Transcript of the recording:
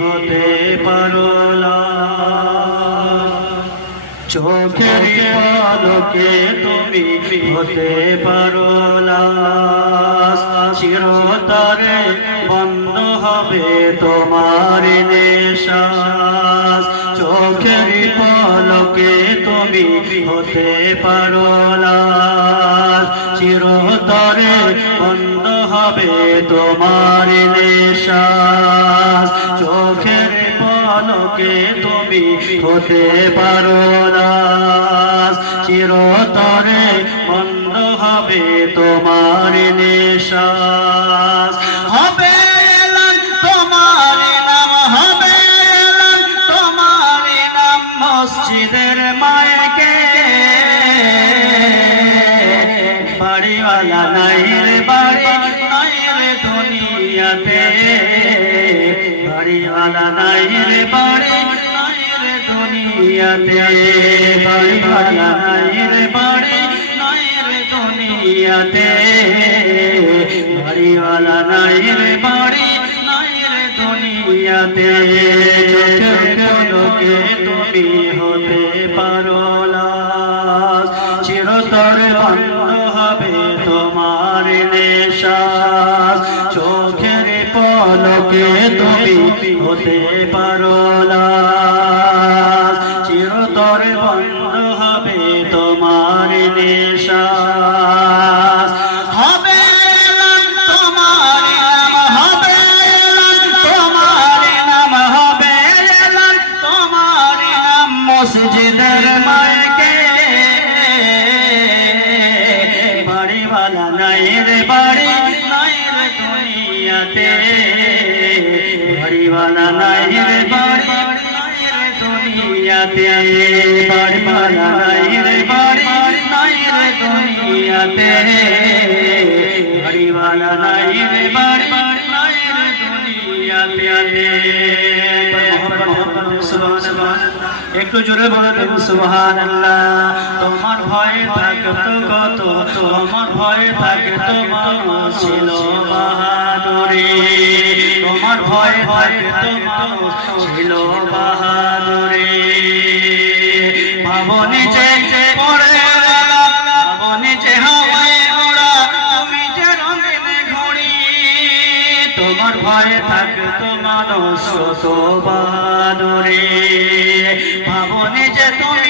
হতে পারো লাশ, চোখের পলকে তুমি হতে পারো লাশ, চিরতরে বন্ধ হবে তোমার নিঃশ্বাস, চোখের পলকে তুমি হতে পারো লাশ, চিরতরে বন্ধ হবে তোমার নিঃশ্বাস, চোখের পলকে তুমি হতে পারো লাশ, চিরতরে বন্ধ হবে তোমার নিঃশ্বাস। হবে তোমার নাম, হবে তোমার নাম মসজিদের মায়কে, বাড়িওয়ালা নাই রে বাড়ি নাই রে দুনিয়াতে, বাড়িওয়ালা নাই রে বাড়ি নাই রে দুনিয়াতে, বাড়িওয়ালা নাই রে বাড়ি নাই রে দুনিয়াতে, বাড়িওয়ালা নাই রে বাড়ি নাই রে দুনিয়াতে, চোখের পলকে তুমি হতে পারো লাশ, চিরতরে বন্ধ হবে তোমার নিঃশ্বাস, চোখের পলকে তুমি হতে পারো লাশ, চিরতরে বন্ধ হবে তোমার নিঃশ্বাস। হবে তোমার নাম, হবে তোমার নাম, হবে তোমার নাম মসজিদের মায়কে, বাড়িওয়ালা নাই রে বাড়ি নাই রে দুনিয়াতে, বাড়িওয়ালা নাই রে বাড়ি নাই রে দুনিয়াতে, বাড়িওয়ালা নাই রে বাড়ি নাই রে দুনিয়াতে, বাড়িওয়ালা নাই রে বাড়ি নাই রে দুনিয়াতে। একটু জোরে বলবেন সুবহানাল্লাহ। তোমার ভয়ে থাকতো কত, তোমার ভয়ে থাকতো মানুষ ছিল বাহাদুরি, তোমার ভয়ে থাকতো মানুষ ছিল বাহাদুরি, ভাবনি যে পড়ে ভাবনি যে হাওয়ায় ওড়া, তুমি যে রঙিন ঘড়ি, তোমার ভয়ে থাকতো মানুষ কত বাহাদুরি, ভাবনি যে তুমি